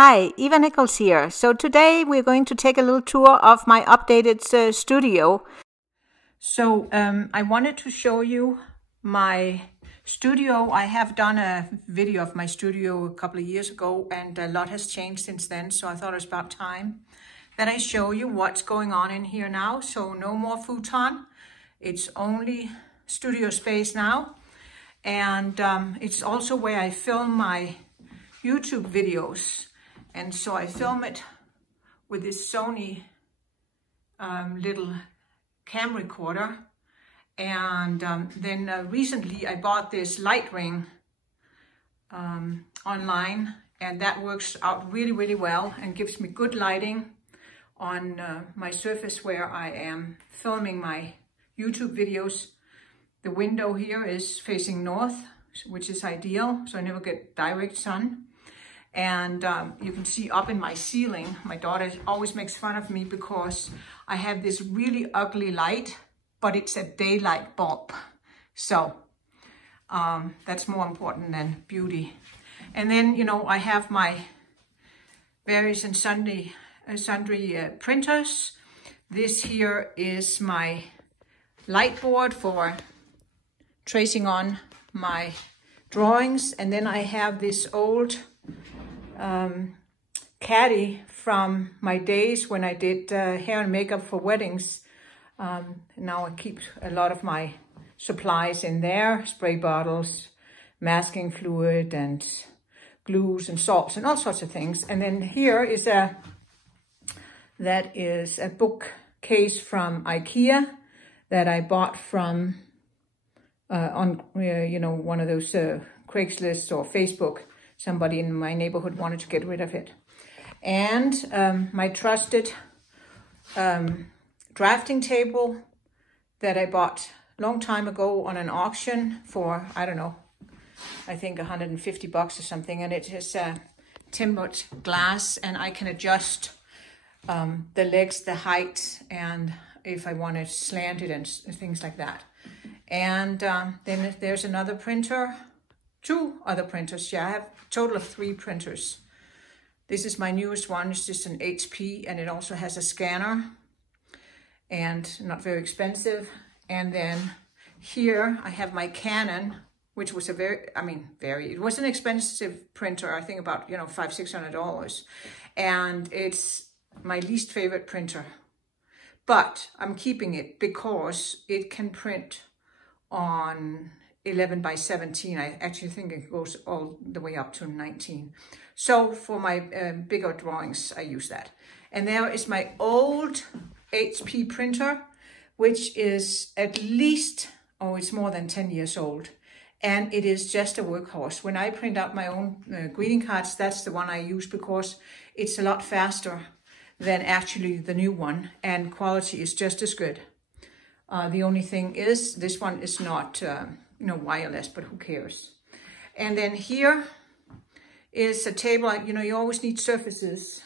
Hi, Eva Nichols here. So today we're going to take a little tour of my updated studio. So I wanted to show you my studio. I have done a video of my studio a couple of years ago and a lot has changed since then. So I thought it was about time that I show you what's going on in here now. So no more futon. It's only studio space now. And it's also where I film my YouTube videos. And so I film it with this Sony little cam recorder. And then recently I bought this light ring online, and that works out really, really well and gives me good lighting on my surface where I am filming my YouTube videos. The window here is facing north, which is ideal, so I never get direct sun. And you can see up in my ceiling, my daughter always makes fun of me because I have this really ugly light, but it's a daylight bulb. So that's more important than beauty. And then, you know, I have my various and sundry printers. This here is my light board for tracing on my drawings. And then I have this old caddy from my days when I did hair and makeup for weddings. Now I keep a lot of my supplies in there, spray bottles, masking fluid and glues and salts and all sorts of things. And then here is that is a bookcase from IKEA that I bought from on you know, one of those Craigslist or Facebook. Somebody in my neighborhood wanted to get rid of it. And my trusted drafting table that I bought a long time ago on an auction for, I don't know, I think 150 bucks or something. And it is timbered glass, and I can adjust the legs, the height, and if I want it slanted and things like that. And then there's another printer. Two other printers. Yeah, I have a total of 3 printers. This is my newest one. It's just an HP, and it also has a scanner and not very expensive. And then here I have my Canon, which was a it was an expensive printer. I think about, you know, $500–600. And it's my least favorite printer. But I'm keeping it because it can print on 11×17. I actually think it goes all the way up to 19. So for my bigger drawings, I use that. And there is my old HP printer, which is at least, oh, it's more than 10 years old. And it is just a workhorse. When I print out my own greeting cards, that's the one I use because it's a lot faster than actually the new one. And quality is just as good. The only thing is, this one is not you know, wireless, but who cares? And then here is a table. You know, you always need surfaces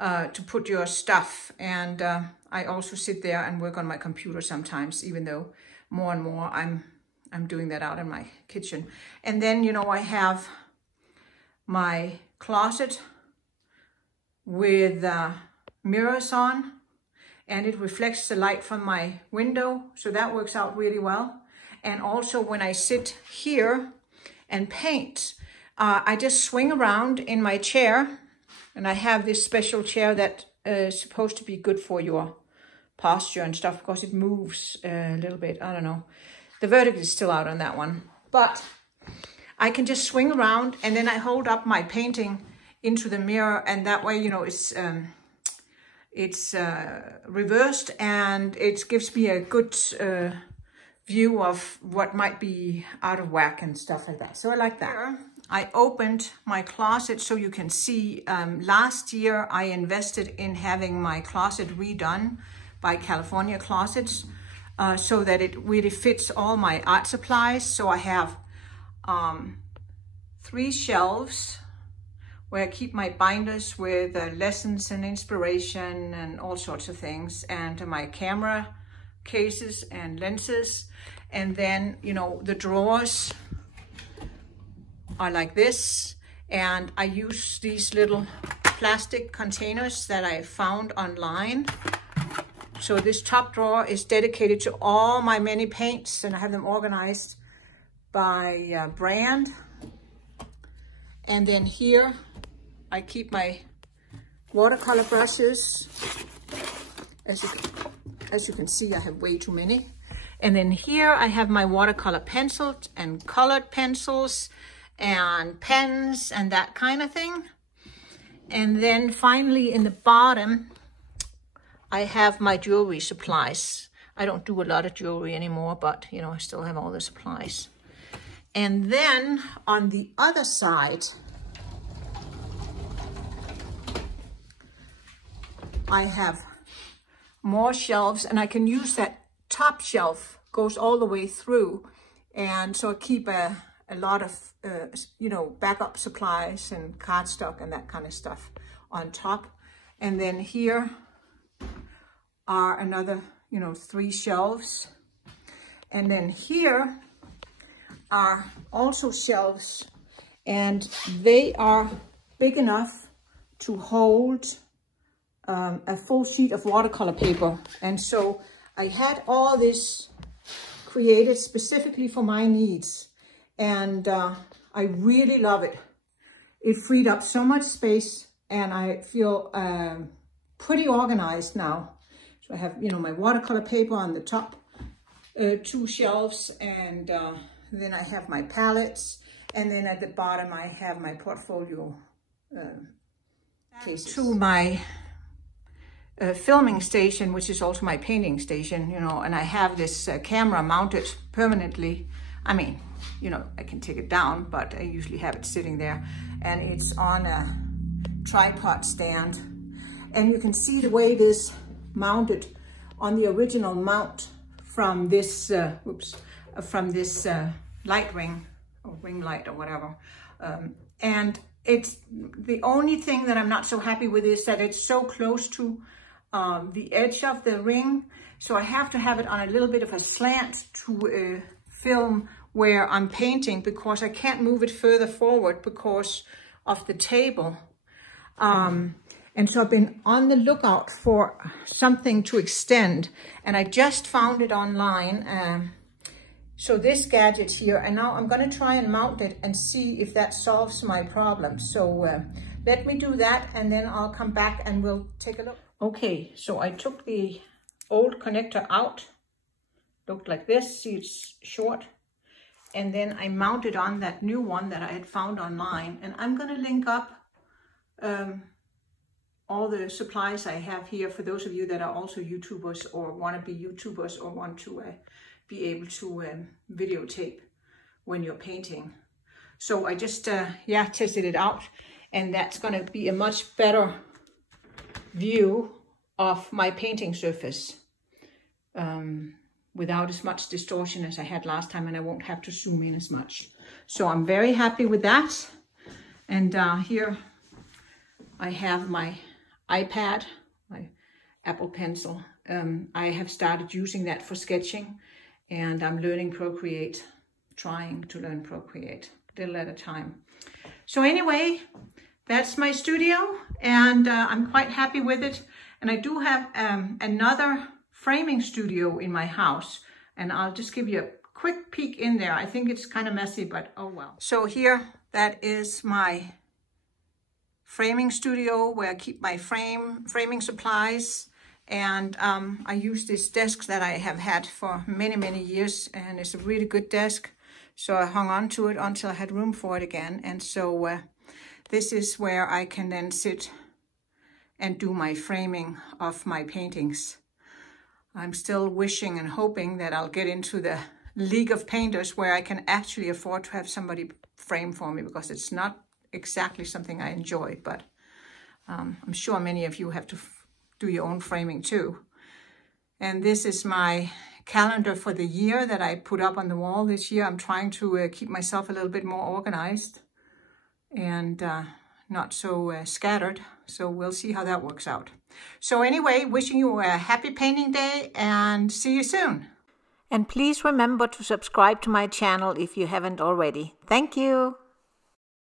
to put your stuff. And I also sit there and work on my computer sometimes, even though more and more I'm doing that out in my kitchen. And then, you know, I have my closet with mirrors on, and it reflects the light from my window. So that works out really well. And also when I sit here and paint, I just swing around in my chair, and I have this special chair that is supposed to be good for your posture and stuff because it moves a little bit. I don't know. The verdict is still out on that one. But I can just swing around, and then I hold up my painting into the mirror, and that way, you know, it's reversed, and it gives me a good view of what might be out of whack and stuff like that. So I like that. I opened my closet so you can see. Last year I invested in having my closet redone by California Closets so that it really fits all my art supplies. So I have 3 shelves where I keep my binders with lessons and inspiration and all sorts of things, and my camera cases and lenses. And then, you know, the drawers are like this, And I use these little plastic containers that I found online. So this top drawer is dedicated to all my many paints, and I have them organized by brand. And then here I keep my watercolor brushes. As you can see, I have way too many. And then here I have my watercolor pencils and colored pencils and pens and that kind of thing. And then finally in the bottom, I have my jewelry supplies. I don't do a lot of jewelry anymore, but you know, I still have all the supplies. And then on the other side, I have more shelves, and I can use that top shelf, goes all the way through. And so I keep a lot of, you know, backup supplies and cardstock and that kind of stuff on top. And then here are another, you know, 3 shelves. And then here are also shelves, and they are big enough to hold a full sheet of watercolor paper. And so I had all this created specifically for my needs, and I really love it. It freed up so much space, and I feel pretty organized now. So I have, you know, my watercolor paper on the top 2 shelves, and then I have my palettes, and then at the bottom I have my portfolio cases. To my filming station, which is also my painting station, you know, and I have this camera mounted permanently. I mean, you know, I can take it down, but I usually have it sitting there, and it's on a tripod stand. And you can see the way it is mounted on the original mount from this, light ring, or ring light or whatever. And it's the only thing that I'm not so happy with is that it's so close to the edge of the ring. So I have to have it on a little bit of a slant to film where I'm painting, because I can't move it further forward because of the table. And so I've been on the lookout for something to extend, and I just found it online. So this gadget here, and now I'm going to try and mount it and see if that solves my problem. So let me do that, and then I'll come back and we'll take a look. Okay, so I took the old connector out. Looked like this, see it's short. And then I mounted on that new one that I had found online. And I'm going to link up all the supplies I have here for those of you that are also YouTubers or want to be YouTubers or want to be able to videotape when you're painting. So I just, tested it out, and that's going to be a much better view of my painting surface without as much distortion as I had last time, and I won't have to zoom in as much. So I'm very happy with that. And here I have my iPad, my Apple Pencil. I have started using that for sketching, and I'm learning Procreate, trying to learn Procreate, a little at a time. So anyway, that's my studio, and I'm quite happy with it. And I do have another framing studio in my house, and I'll just give you a quick peek in there. I think it's kind of messy, but oh well. So here, that is my framing studio where I keep my framing supplies. And I use this desk that I have had for many, many years, and it's a really good desk. So I hung on to it until I had room for it again. And so this is where I can then sit and do my framing of my paintings. I'm still wishing and hoping that I'll get into the League of Painters where I can actually afford to have somebody frame for me, because it's not exactly something I enjoy, but I'm sure many of you have to do your own framing too. And this is my calendar for the year that I put up on the wall this year. I'm trying to keep myself a little bit more organized and not so scattered. So we'll see how that works out. So anyway, wishing you a happy painting day, and see you soon. And please remember to subscribe to my channel if you haven't already. Thank you.